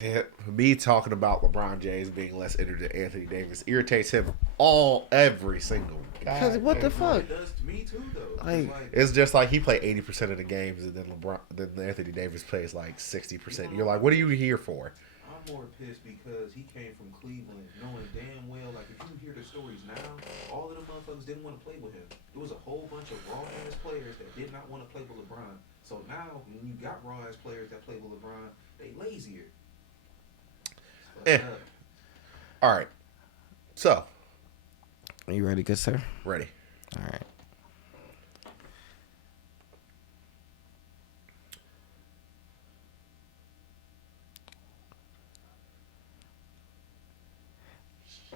Yeah, me talking about LeBron James being less injured than Anthony Davis irritates him every single Because god. what the fuck? It does to me too, though. Like, It's just like he played 80% of the games, and then Anthony Davis plays like 60%. You're like, what are you here for? I'm more pissed because he came from Cleveland, knowing damn well, like, if you hear the stories now, all of the motherfuckers didn't want to play with him. There was a whole bunch of raw ass players that did not want to play with LeBron. So now, when you got raw ass players that play with LeBron, they lazier. Eh. All right. So, are you ready, good sir? ready. All right.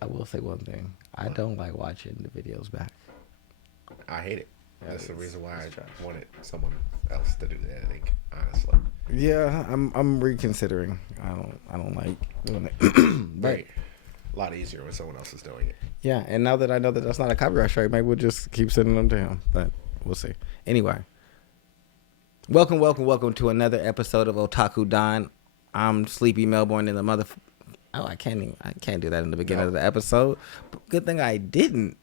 I will say one thing. I don't like watching the videos back. I hate it. Yeah, That's the reason why it's trash. I wanted someone else to do the editing. Honestly, Yeah, I'm reconsidering. I don't like doing it. But right. A lot easier when someone else is doing it. yeah, and now that I know that that's not a copyright strike, maybe we'll just keep sending them to him. But we'll see. Anyway, welcome to another episode of Otaku Don. I'm Sleepy Melbourne in the mother. Oh, I can't do that in the beginning of the episode. But good thing I didn't.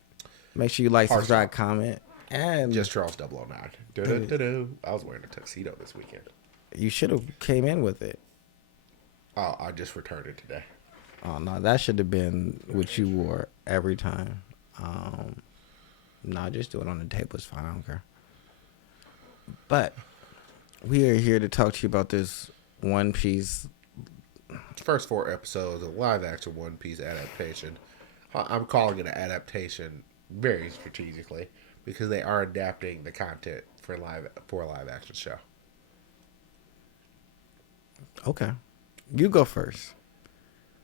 Make sure you like, subscribe, comment, and Just Charles 009. Do-do-do-do. I was wearing a tuxedo this weekend. you should have came in with it. Oh, I just returned it today. Oh no, that should have been what you wore every time. No, just do it on the table. It's fine. I don't care. But we are here to talk to you about this One Piece. First 4 episodes of live action One Piece adaptation. I'm calling it an adaptation very strategically because they are adapting the content for a live action show. Okay, you go first.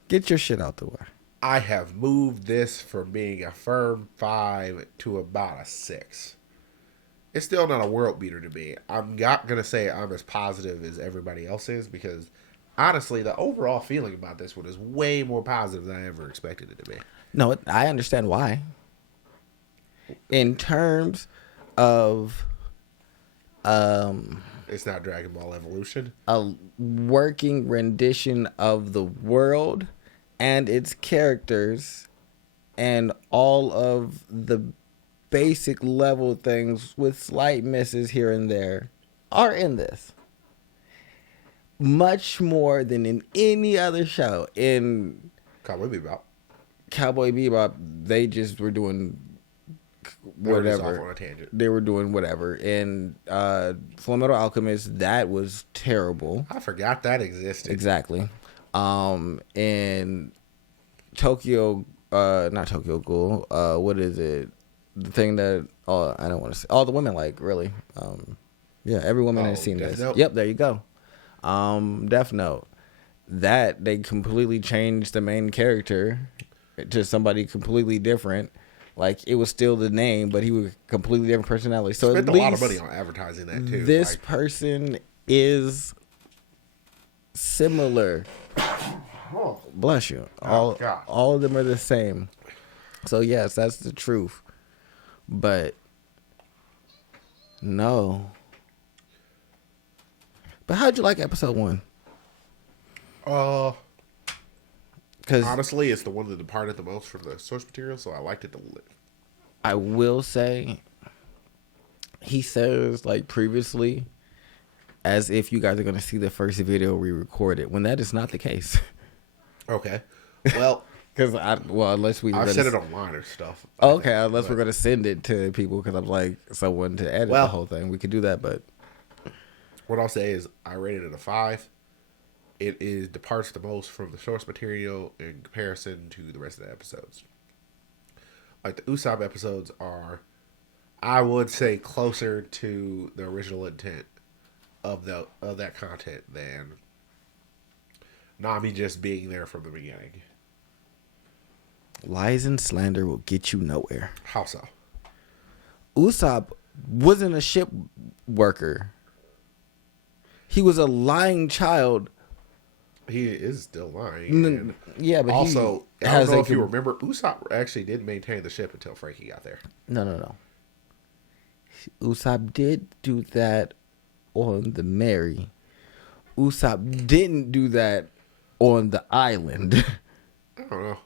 Get your shit out the way. I have moved this from being a firm 5 to about a 6. It's still not a world beater to me. I'm not going to say I'm as positive as everybody else is because honestly, the overall feeling about this one is way more positive than I ever expected it to be. No, I understand why. In terms of It's not Dragon Ball Evolution. a working rendition of the world and its characters and all of the basic level things with slight misses here and there are in this. Much more than in any other show. In Cowboy Bebop. Cowboy Bebop, they just were doing They were just off whatever. on a tangent. They were doing whatever. And Fullmetal Alchemist, that was terrible. I forgot that existed. Exactly. And Tokyo, not Tokyo Ghoul. What is it? The thing that I don't want to say. All the women like really. Yeah, every woman has seen Death this. Note? Yep, there you go. Death Note. That they completely changed the main character to somebody completely different. Like it was still the name, but he was a completely different personality. So Spent at a lot of least money on advertising that too. this Like, person is similar. Bless you. Oh, God. All of them are the same. So yes, that's the truth. But no. But how'd you like episode 1? Because honestly, it's the one that departed the most from the source material, so I liked it the I will say, he says like previously, as if you guys are going to see the first video we recorded, when that is not the case. Okay. Well, Because unless we I've said it online or stuff. Okay, unless we're gonna send it to people because I'm like someone to edit the whole thing. We could do that, but What I'll say is I rated it a 5. It is departs the most from the source material in comparison to the rest of the episodes. Like the Usopp episodes are, I would say, closer to the original intent of that content than Nami just being there from the beginning. lies and slander will get you nowhere. How so? Usopp wasn't a ship worker. He was a lying child. He is still lying. And Yeah, but also, he I has don't know a if you remember, Usopp actually did maintain the ship until Frankie got there. No. Usopp did do that on the Mary. Usopp didn't do that on the island. I don't know.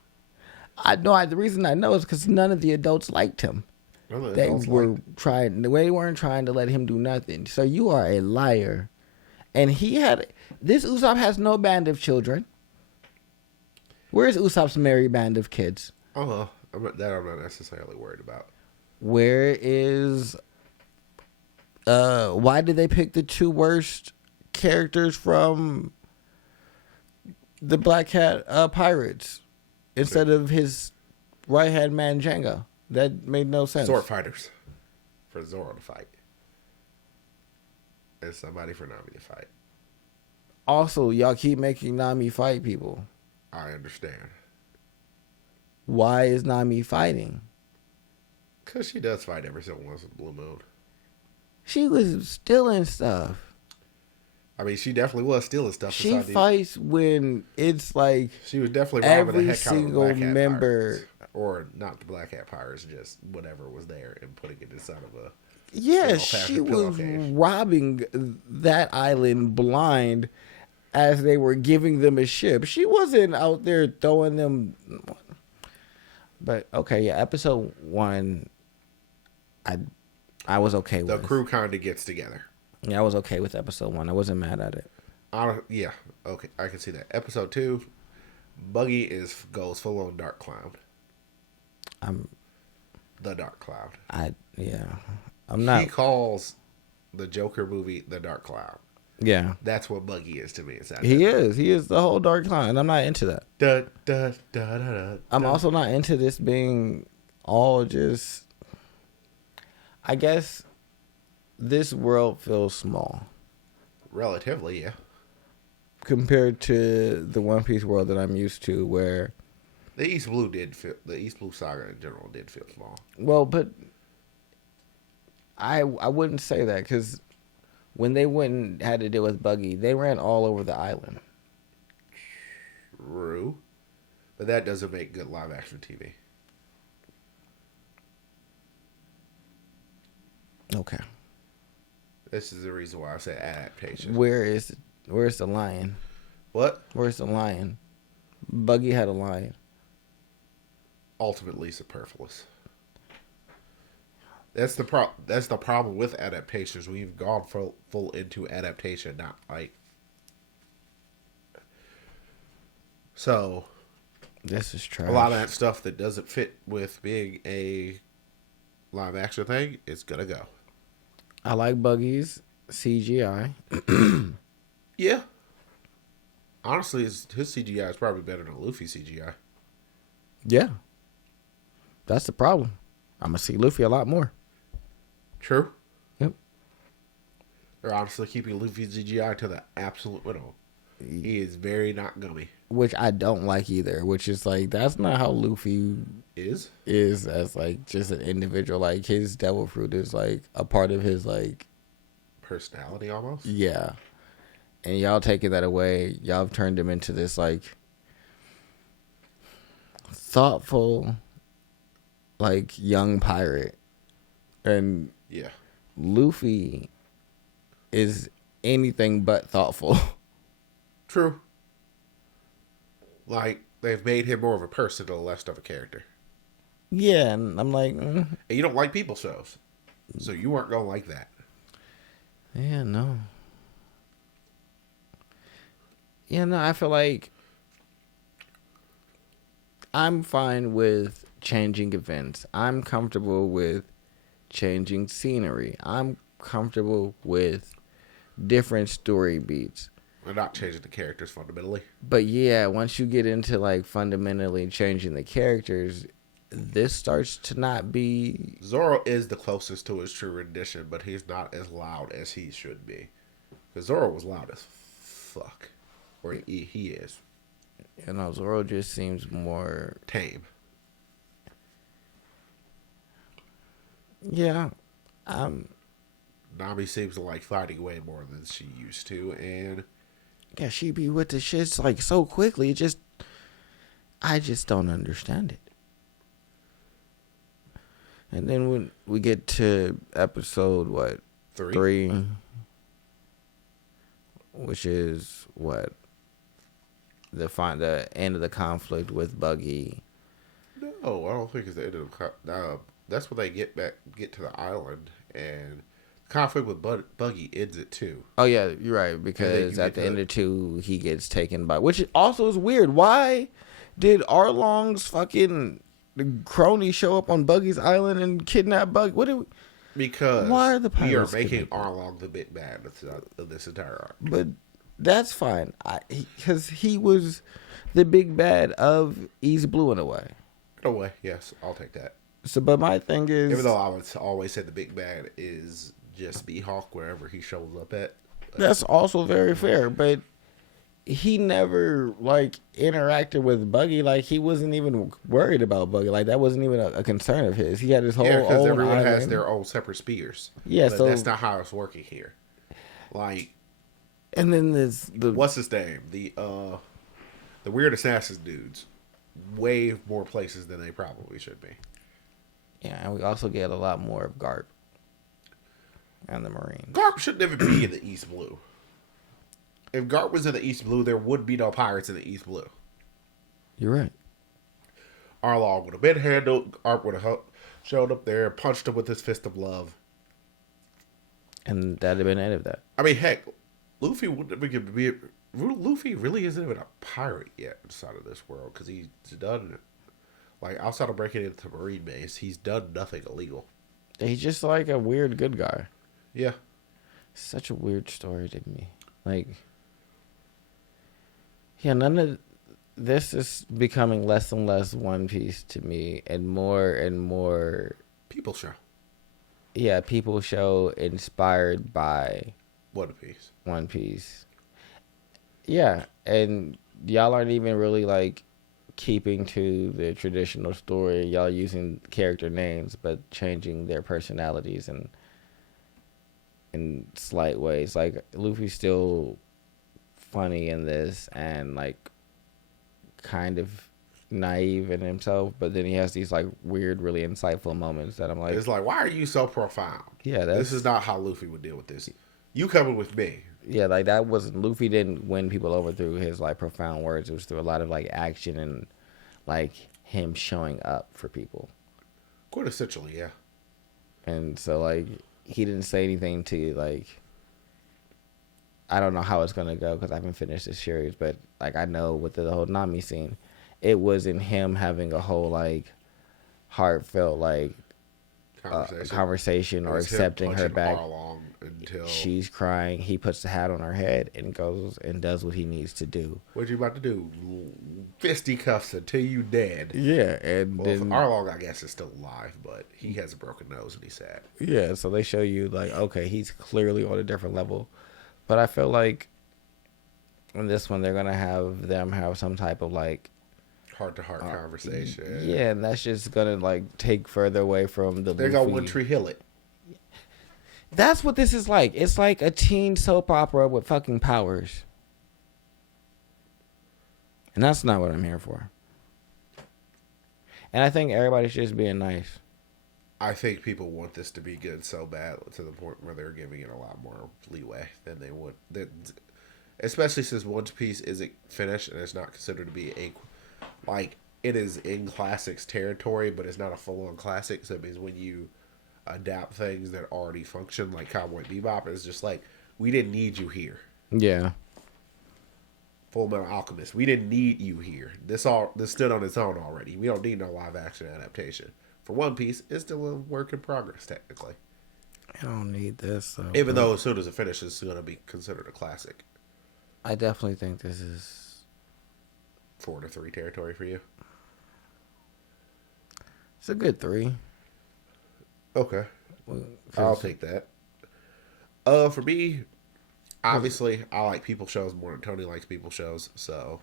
I know. The reason I know is because none of the adults liked him. They weren't trying to let him do nothing. So you are a liar. And this Usopp has no band of children. Where's Usopp's merry band of kids? That I'm not necessarily worried about. Where is, why did they pick the two worst characters from the Black Hat Pirates instead of his right-hand man Django? That made no sense. Sword fighters. For Zoro to fight. And somebody for Nami to fight. Also, y'all keep making Nami fight people. I understand. Why is Nami fighting? Because she does fight every single once in a blue moon. She was stealing stuff. I mean, she definitely was stealing stuff. She fights when it's like she was definitely robbing every the heck out of the single Black Hat member. Pirates. Or not the Black Hat Pirates, just whatever was there and putting it inside of a... Yeah, she was robbing that island blind as they were giving them a ship. She wasn't out there throwing them. But okay, yeah, episode 1, I was okay with. The crew kind of gets together. Yeah, I was okay with episode 1. I wasn't mad at it. Yeah, okay, I can see that. Episode 2, Buggy goes full on Dark Cloud. The Dark Cloud. I'm not. He calls the Joker movie The Dark Cloud. Yeah. That's what Buggy is to me. He is the whole Dark Cloud, and I'm not into that. I'm also not into this being all just... I guess this world feels small. Relatively, yeah. Compared to the One Piece world that I'm used to, where... The East Blue saga in general did feel small. Well, but I wouldn't say that, because when they went and had to deal with Buggy, they ran all over the island. True. But that doesn't make good live action TV. Okay. This is the reason why I say adaptation. Where's the lion? What? Where's the lion? Buggy had a lion. Ultimately superfluous. That's the problem with adaptations. We've gone full into adaptation, not like... So... This is trash. A lot of that stuff that doesn't fit with being a live action thing is gonna go. I like Buggy's CGI. Yeah. Honestly, his CGI is probably better than Luffy's CGI. Yeah. That's the problem. I'm going to see Luffy a lot more. True. Yep. They're honestly keeping Luffy's CGI to the absolute minimum. He is very not gummy. Which I don't like either. Which is like, that's not how Luffy is as like just an individual. Like his devil fruit is like a part of his like personality almost. Yeah. And y'all taking that away, y'all have turned him into this like thoughtful like young pirate. And yeah, Luffy is anything but thoughtful. True. Like, they've made him more of a person than less of a character. Yeah, and I'm like... And you don't like people shows. So you weren't going to like that. Yeah, no. Yeah, no, I feel like I'm fine with changing events. I'm comfortable with changing scenery. I'm comfortable with different story beats. We're not changing the characters fundamentally. But yeah, once you get into like fundamentally changing the characters, this starts to not be... Zoro is the closest to his true rendition, but he's not as loud as he should be. Because Zoro was loud as fuck. Or he is. You know, Zoro just seems more... tame. Yeah. Nami seems to like fighting way more than she used to, and... Yeah, she be with the shits like so quickly. I just don't understand it. And then when we get to episode, what? 3? Which is, what? the end of the conflict with Buggy. No, I don't think it's the end of the. That's when they get to the island, and conflict with Buggy ends it too. Oh yeah, you're right, because at the end of 2 he gets taken by, which also is weird. Why did Arlong's fucking crony show up on Buggy's island and kidnap Buggy? Because why are the pirates we are making Arlong the big bad of this entire arc. But that's fine, because he was the big bad of East Blue in a way. In a way, yes, I'll take that. So, but my thing is, even though I would always say the big bad is just Mihawk wherever he shows up at. That's also very fair, but he never like interacted with Buggy. Like he wasn't even worried about Buggy. Like that wasn't even a concern of his. He had his whole because everyone island. has their own separate spears. Yeah, but so that's not how it's working here. Like, and then there's what's his name? The weird assassin dudes, way more places than they probably should be. Yeah, and we also get a lot more of Garp and the Marines. Garp should never be in the East Blue. If Garp was in the East Blue, there would be no pirates in the East Blue. You're right. Arlong would have been handled. Garp would have showed up there, punched him with his fist of love. And that'd have been the end of that. I mean, heck, Luffy really isn't even a pirate yet inside of this world, because he's done, like, outside of breaking into the Marine base, he's done nothing illegal. He's just like a weird good guy. Yeah. Such a weird story to me. Like, yeah, none of this is becoming less and less One Piece to me, and more People show. Yeah, people show inspired by One Piece. One Piece. Yeah, and y'all aren't even really like keeping to the traditional story. Y'all using character names but changing their personalities and in slight ways. Like Luffy's still funny in this and like kind of naive in himself, but then he has these like weird, really insightful moments that I'm like, it's like, why are you so profound? Yeah, this is not how Luffy would deal with this. You coming with me? Yeah, like that wasn't Luffy didn't win people over through his like profound words. It was through a lot of like action and like him showing up for people. Quintessentially, yeah. And so like he didn't say anything to you like. I don't know how it's gonna go because I haven't finished this series, but like I know with the whole Nami scene, it wasn't him having a whole like heartfelt like conversation or accepting her back. Until she's crying, he puts the hat on her head and goes and does what he needs to do. What you about to do? Fisticuffs until you dead. Yeah, and well, then Arlong, I guess, is still alive, but he has a broken nose and he's sad. Yeah, so they show you like, okay, he's clearly on a different level, but I feel like in this one they're gonna have them have some type of like heart-to-heart conversation. Yeah, and that's just gonna like take further away from the. They're gonna One Tree Hill it. That's what this is like. It's like a teen soap opera with fucking powers. And that's not what I'm here for. And I think everybody's just being nice. I think people want this to be good so bad to the point where they're giving it a lot more leeway than they would. Especially since One Piece isn't finished and it's not considered to be like, it is in classics territory, but it's not a full-on classic. So it means when you adapt things that already function, like Cowboy Bebop, it's just like, we didn't need you here. Yeah. Full Metal Alchemist, we didn't need you here. This stood on its own already. We don't need no live action adaptation. For One Piece, it's still a work in progress technically. I don't need this. Even though as soon as it finishes, it's going to be considered a classic. I definitely think this is 4-3 territory for you. It's a good 3. Okay. I'll take that. For me, obviously, I like people shows more than Tony likes people shows, so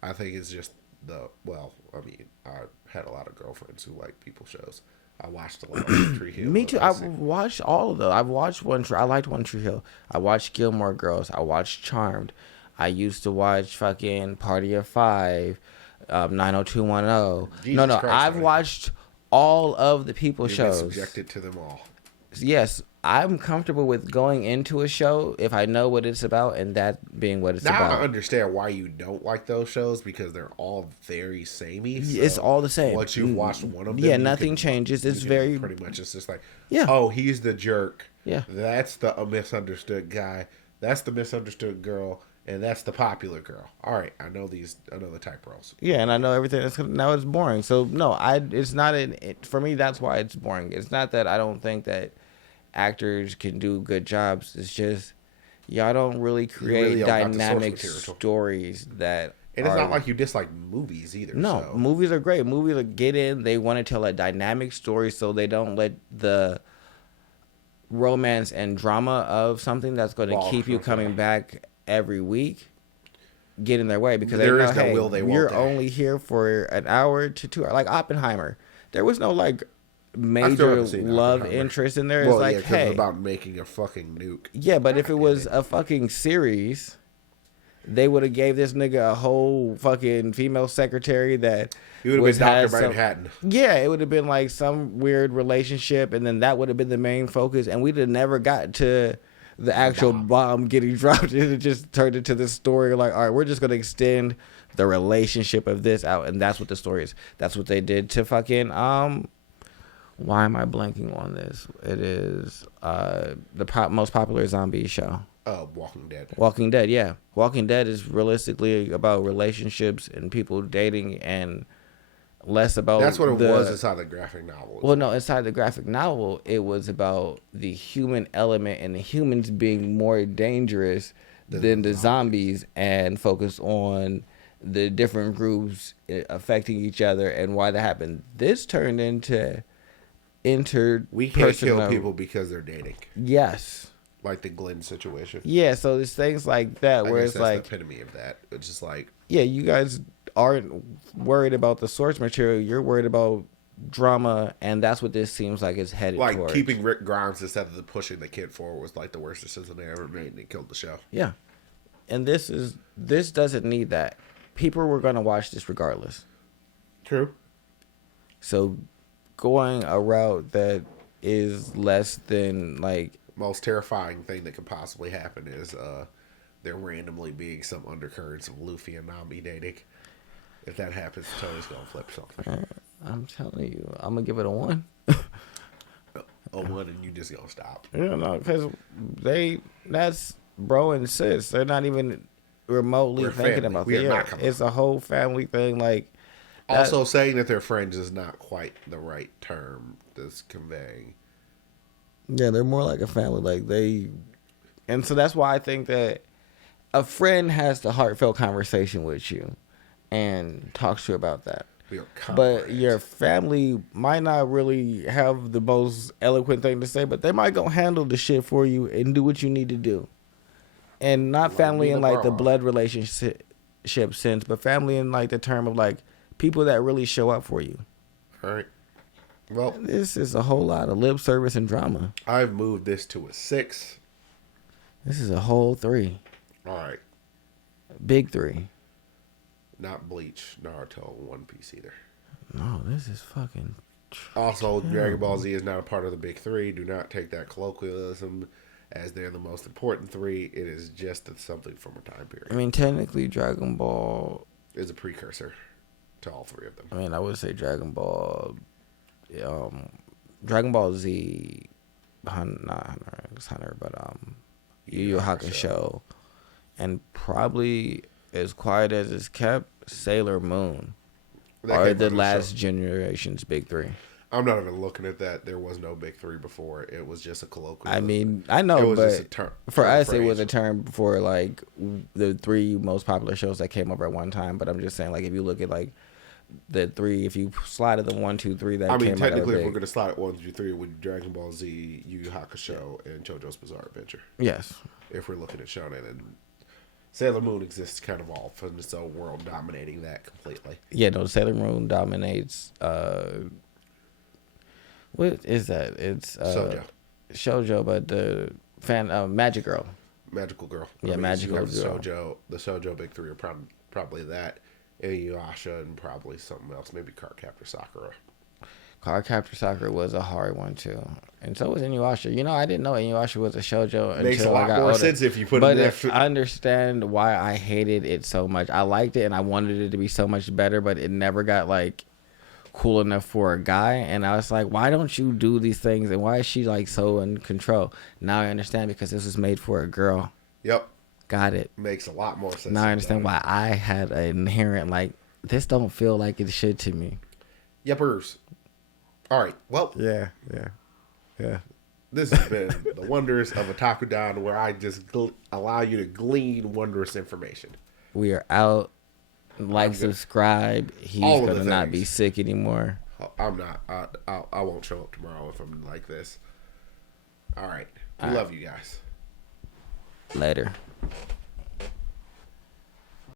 I think it's just I had a lot of girlfriends who like people shows. I watched a lot of One Tree Hill. Me too. I've watched all of them. I've watched I liked One Tree Hill. I watched Gilmore Girls. I watched Charmed. I used to watch fucking Party of 5, 90210. Jesus Christ, I've watched all of the people You've shows. been subjected to them all. yes, I'm comfortable with going into a show if I know what it's about and that being what it's Now I about. understand why you don't like those shows because they're all very samey. It's So all the same. once you've watched one of them, Yeah, you nothing can, changes. you It's can very pretty much. It's just like, yeah, oh, he's the jerk. yeah. That's the misunderstood guy. That's the misunderstood girl, and that's the popular girl. All right, I know these. I know the type roles. Yeah, and I know everything. Now it's boring. So no, it's not for me. That's why it's boring. It's not that I don't think that actors can do good jobs. It's just y'all don't really create really don't got the source dynamic material. stories that. And it's are, not like you dislike movies either. no, So. movies are great. Movies are get in. They want to tell a dynamic story, so they don't let the romance and drama of something that's going to Well, keep you okay. coming back every week get in their way because There they know, is no hey, will they won't you're there. only here for an hour to 2 hours. Like Oppenheimer, there was no like major haven't seen love Oppenheimer. interest in there. Well, It's like, yeah, 'cause hey, it's about making a fucking nuke. yeah, but if it was damn a fucking series, they would have gave this nigga a whole fucking female secretary that He would have was been Dr. had some- Manhattan. Yeah, it would have been like some weird relationship, and then that would have been the main focus, and we'd have never got to the actual bomb getting dropped. It just turned into this story like, all right, we're just gonna extend the relationship of this out, and that's what the story is. That's what they did to fucking Why am I blanking on this? It is the most popular zombie show. Walking Dead. Walking Dead, yeah. Walking Dead is realistically about relationships and people dating and less about That's what it was inside the graphic novel. Well, no, inside the graphic novel, it was about the human element and the humans being more dangerous than the zombies and focus on the different groups affecting each other and why that happened. This turned into We can't kill interpersonal. people because they're dating. Yes. Like the Glenn situation. Yeah, so there's things like that I where guess it's that's like, the epitome of that. It's just like, yeah, you guys aren't worried about the source material. You're worried about drama, and that's what this seems like it's headed towards. keeping Rick Grimes instead of pushing the kid forward was like the worst decision they ever made, and it killed the show. Yeah, and this doesn't need that. People were going to watch this regardless. True. So going a route that is less than like Most terrifying thing that could possibly happen is there randomly being some undercurrents of Luffy and Nami dating. If that happens, Tony's gonna flip something. I'm telling you, I'm gonna give it a 1. A 1, and you just gonna stop. Yeah, no, because that's bro and sis. They're not even remotely We're thinking family. about We are that. not coming It's a whole family thing. Like Also, saying that they're friends is not quite the right term that's conveying. yeah, they're more like a family. Like and so that's why I think that a friend has the heartfelt conversation with you and talks to you about that. We are But comrades. your family might not really have the most eloquent thing to say, but they might go handle the shit for you and do what you need to do. And not Like family me in and like the LeBron. blood relationship sense, but family in like the term of like people that really show up for you. All right. Well, This is a whole lot of lip service and drama. I've moved this to a 6. This is a whole 3. All right. Big 3. Not Bleach, Naruto, One Piece either. No, this is fucking Also, Dragon Ball Z is not a part of the big 3. Do not take that colloquialism as they're the most important 3. It is just something from a time period. I mean, technically Dragon Ball, It's a precursor to all 3 of them. I mean, I would say Dragon Ball Dragon Ball Z, not Hunter x Hunter, but Yu Yu Hakusho, and probably as quiet as it's kept, Sailor Moon That are came the from last show. generation's big 3. I'm not even looking at that. There was no big 3 before. It was just a colloquialism. I mean, I it know, was just a but term. for us, phrase. it was a term for like the 3 most popular shows that came over at one time. But I'm just saying, like, if you look at like the 3, if you slotted the 1, 2, 3 that I mean, came out of technically, if big, we're going to slot it 1 through 3 with Dragon Ball Z, Yu Yu Hakusho, and JoJo's Bizarre Adventure. yes, If we're looking at shonen, and Sailor Moon exists kind of off in its own world, dominating that completely. yeah, no, Sailor Moon dominates. What is that? It's Shoujo, but the Magic Girl. Magical Girl. Yeah, Magical you have Girl. The Shoujo big 3 are probably that, Inuyasha, and probably something else, maybe Cardcaptor Sakura. Cardcaptor Sakura was a hard one too, and so was Inuyasha. You know, I didn't know Inuyasha was a shoujo Makes a until I lot got more older. sense if you put But it in I understand why I hated it so much. I liked it and I wanted it to be so much better, but it never got like cool enough for a guy. And I was like, why don't you do these things? And why is she like so in control? Now I understand because this was made for a girl. Yep. Got it. Makes a lot more sense. Now I understand why I had an inherent like this don't feel like it should to me. Yepers. All right. Well, Yeah. this has been the wonders of Otaku Down, where I just allow you to glean wondrous information. We are out. Like, subscribe. He's All of gonna the not things. be sick anymore. I'm not. I won't show up tomorrow if I'm like this. All right. We All right. love you guys. Later.